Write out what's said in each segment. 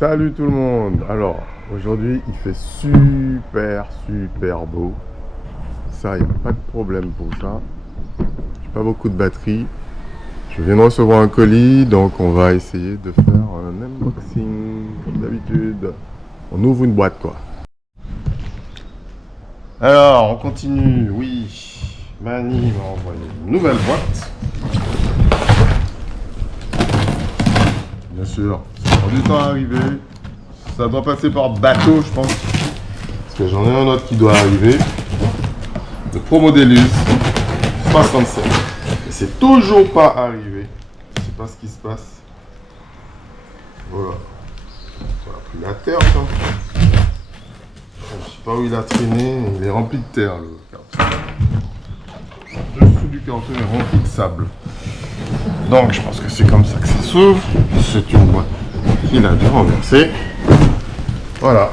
Salut tout le monde. Alors, aujourd'hui, il fait super beau. Ça, il n'y a pas de problème pour ça. J'ai pas beaucoup de batterie. Je viens de recevoir un colis, donc on va essayer de faire un unboxing comme d'habitude. On ouvre une boîte, quoi. Alors, on continue. Oui, Mani m'a envoyé une nouvelle boîte. Bien sûr, ça prend du temps à arriver. Ça doit passer par bateau, je pense. Parce que j'en ai un autre qui doit arriver. De Promodélus 67. Et c'est toujours pas arrivé. Je sais pas ce qui se passe. Voilà. Ça a pris la terre, ça. Je sais pas où il a traîné. Il est rempli de terre, le carton. Le dessous du carton est rempli de sable. Donc, je pense que c'est comme ça que ça s'ouvre. C'est une boîte qu'il a dû renverser. Voilà.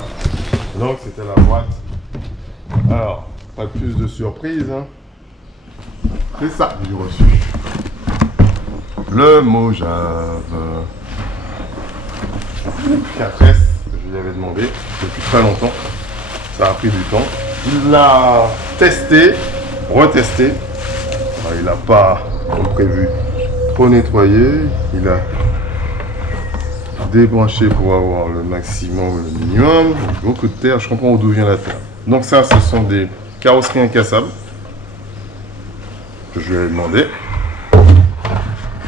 Donc, c'était la boîte. Alors, pas plus de surprise. Hein. C'est ça que j'ai reçu. Le Mojave. 4S, que je lui avais demandé depuis très longtemps. Ça a pris du temps. Il l'a testé, retesté. Alors, il n'a pas, comme prévu, trop nettoyé. Il a débranché pour avoir le maximum, le minimum. Beaucoup de terre, je comprends d'où vient la terre. Donc ça, ce sont des carrosseries incassables que je lui ai demandé.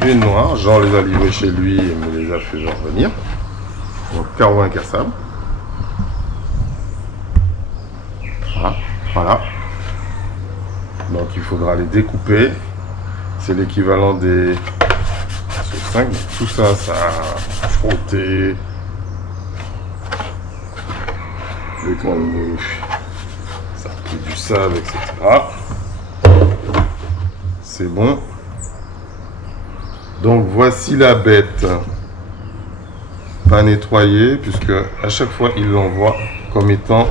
Une noire, Jean les a livrées chez lui et me les a fait revenir. Donc carreaux incassables. Voilà. Donc il faudra les découper. C'est l'équivalent des 5. Tout ça, ça a frotté. Ça a pris du sable, etc. C'est bon. Donc voici la bête. Pas nettoyée, puisque à chaque fois il l'envoie comme étant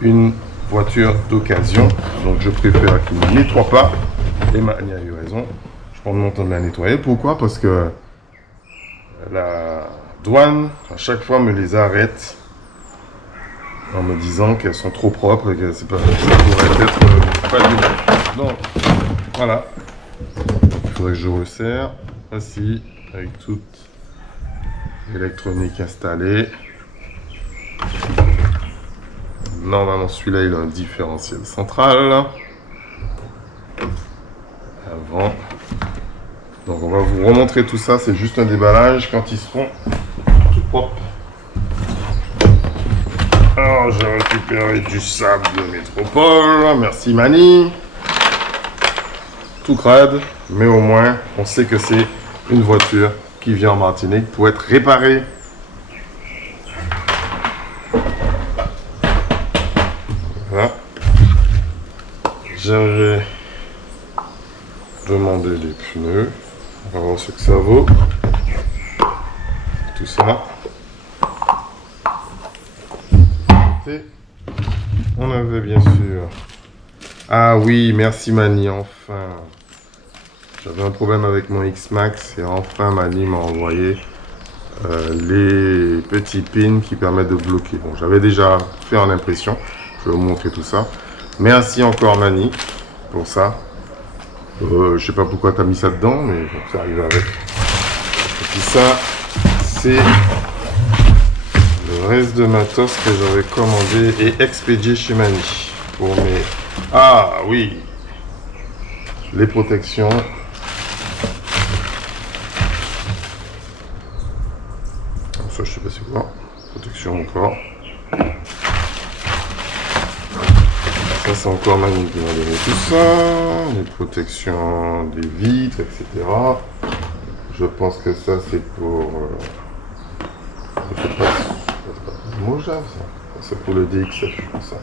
une voiture d'occasion. Donc je préfère qu'il ne nettoie pas. Et Mani a eu raison. Je prends mon temps de la nettoyer. Pourquoi? Parce que la douane, à chaque fois, me les arrête en me disant qu'elles sont trop propres et que c'est pas, ça pourrait être pas du bon. Donc, voilà. Il faudrait que je resserre. Ainsi, avec toute l'électronique installée. Normalement, celui-là, il a un différentiel central. Avant. Donc, on va vous remontrer tout ça. C'est juste un déballage quand ils seront tout propres. Alors, j'ai récupéré du sable de métropole. Merci, Mani. Tout crade, mais au moins, on sait que c'est une voiture qui vient en Martinique pour être réparée. Voilà. J'avais demandé des pneus. On va voir ce que ça vaut. Tout ça. Et on avait bien sûr. Ah oui, merci Mani, enfin. J'avais un problème avec mon X-Max et enfin Mani m'a envoyé les petits pins qui permettent de bloquer. Bon, j'avais déjà fait en impression. Je vais vous montrer tout ça. Merci encore Mani pour ça. Je sais pas pourquoi tu as mis ça dedans, mais bon, ça arrive avec. Et puis ça, c'est le reste de matos que j'avais commandé et expédié chez Mani. Pour mes... Ah oui, les protections. Ça, je sais pas c'est quoi. Protection encore. Ça, c'est encore Mani qui m'a donné tout ça. Les protections des vitres, etc. Je pense que ça, c'est pour... c'est pas Mojave, ça. C'est pour le DX7, je pense.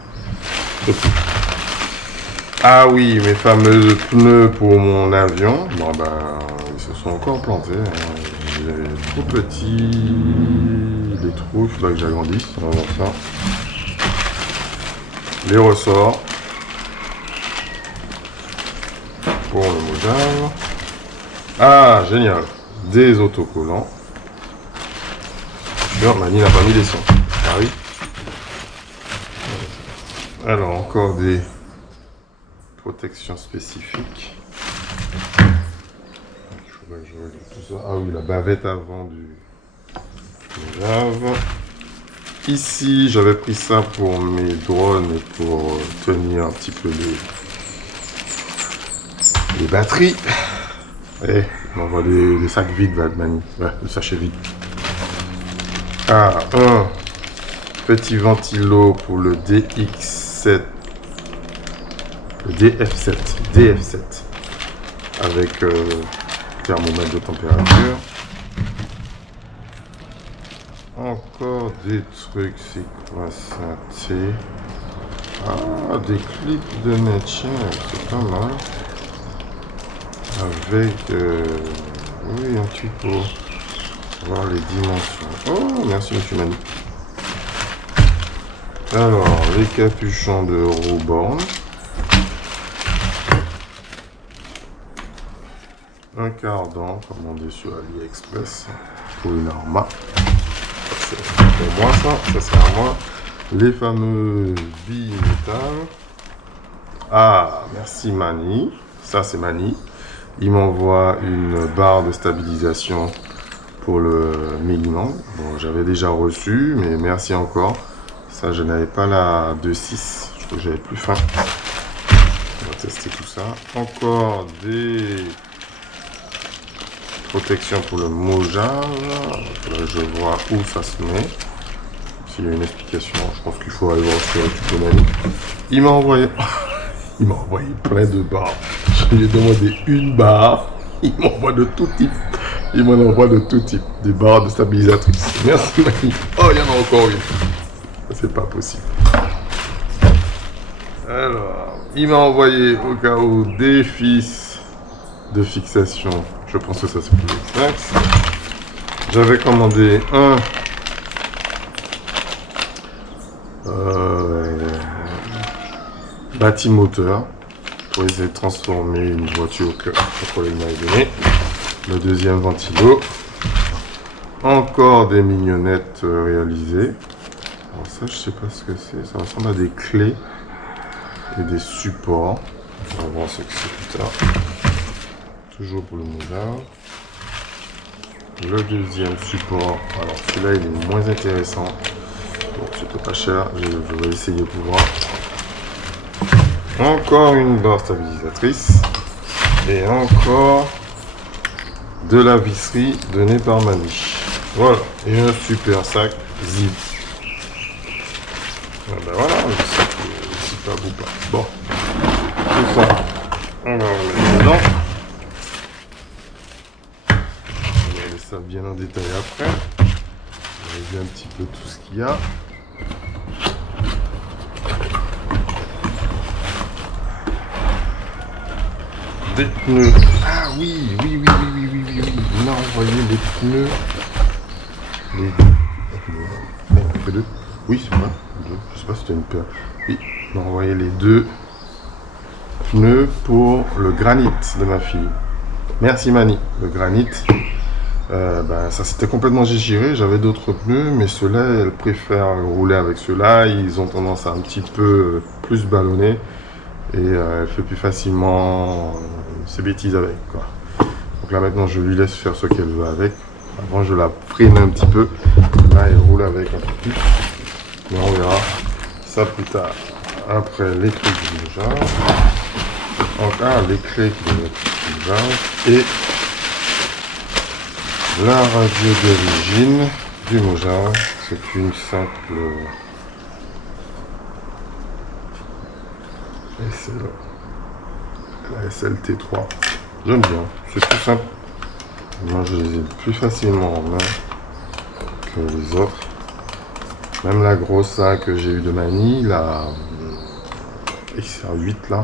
Ah oui, mes fameux pneus pour mon avion. Bon, ben, ils se sont encore plantés. J'ai trop petit. Les trous, il faudrait que j'agrandisse. On va voir ça. Les ressorts. Pour le Mojave. Ah, génial. Des autocollants. Non, Mani n'a pas mis les sons. Ah oui. Alors, encore des protections spécifiques. Il faudrait que je regarde tout ça. Ah oui, la bavette avant du lave. Ici, j'avais pris ça pour mes drones et pour tenir un petit peu les batteries. Et on envoie des sacs vides, Mani. Ouais, le sachet vide. Ah, un petit ventilo pour le DX7. Le DF7. Avec thermomètre de température. Encore des trucs, c'est quoi ça? Ah, des clips de maintien, c'est pas mal. Avec, oui, un petit pour voir les dimensions. Oh, merci monsieur Mani. Alors, les capuchons de Roborn. Un cardan commandé sur AliExpress pour une Arma. C'est pour moi ça sert à moi. Les fameux billes métal. Ah, merci Mani. Ça c'est Mani. Il m'envoie une barre de stabilisation pour le Minimum. Bon, j'avais déjà reçu, mais merci encore. Ça, je n'avais pas la 2.6. Je crois que j'avais plus faim. On va tester tout ça. Encore des protections pour le Mojave. Je vois où ça se met. S'il y a une explication, je pense qu'il faut aller voir sur YouTube de Mani. Il m'a envoyé plein de barres. Je lui ai demandé une barre. Il m'envoie de tout type. Il m'en envoie de tout type. Des barres de stabilisatrices. Merci Mani. Oh, il y en a encore une. C'est pas possible. Alors, il m'a envoyé au cas où des fils de fixation. Je pense que ça c'est pour les snacks. J'avais commandé un bâtimoteur pour essayer de transformer une voiture que mon collègue m'avait donné. Le deuxième ventilo. Encore des mignonnettes réalisées. Alors ça, je sais pas ce que c'est. Ça ressemble à des clés et des supports. On va voir ce que c'est plus tard. Toujours pour le Mojave. Le deuxième support. Alors celui-là, il est moins intéressant. Bon, c'était pas cher. Je vais essayer pour voir. Encore une barre stabilisatrice. Et encore de la visserie donnée par Mani. Voilà. Et un super sac zip. Ah ben voilà, le sac zip à bout pas. Bon. Tout ça. On va remettre dedans. On va regarder ça bien en détail après. On va regarder un petit peu tout ce qu'il y a. Des pneus. Ah oui. Il m'a envoyé les pneus. Les deux. Oui, c'est vrai. Je sais pas si c'était une paire. Oui, il m'a envoyé les deux pneus pour le granit de ma fille. Merci Mani. Le granit. Ça s'était complètement déchiré. J'avais d'autres pneus, mais ceux-là, elle préfère rouler avec ceux-là. Ils ont tendance à un petit peu plus ballonner. Et elle fait plus facilement ses bêtises avec, quoi. Donc là maintenant je lui laisse faire ce qu'elle veut avec. Avant je la freine un petit peu. Là elle roule avec un peu plus. Mais on verra ça plus tard. Après les trucs du Mojave. Encore les clés qui doivent être du Mojave. Et la radio d'origine du Mojave. C'est une simple la SLT3. J'aime bien, c'est tout simple. Moi je les ai plus facilement en main que les autres. Même la grosse là que j'ai eu de Mani, la XR8 là,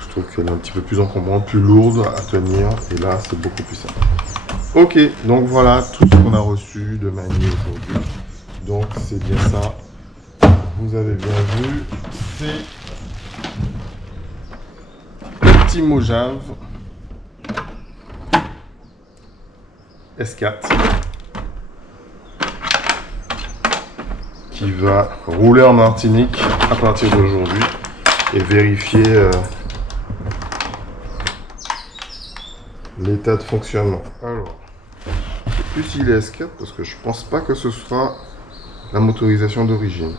je trouve qu'elle est un petit peu plus encombrante, plus lourde à tenir. Et là c'est beaucoup plus simple. Ok, donc voilà tout ce qu'on a reçu de Mani aujourd'hui. Donc c'est bien ça. Vous avez bien vu, c'est petit Mojave S4 qui va rouler en Martinique à partir d'aujourd'hui et vérifier l'état de fonctionnement. Alors, je sais plus s'il est S4 parce que je pense pas que ce sera la motorisation d'origine.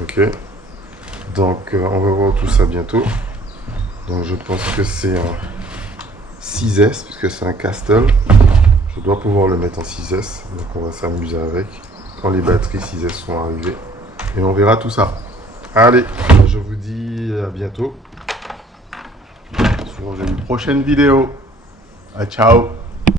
Ok, donc on va voir tout ça bientôt. Donc je pense que c'est un 6S puisque c'est un Castle. Je dois pouvoir le mettre en 6S, donc on va s'amuser avec quand les batteries 6S sont arrivées et on verra tout ça. Allez, je vous dis à bientôt sur une prochaine vidéo. Ciao.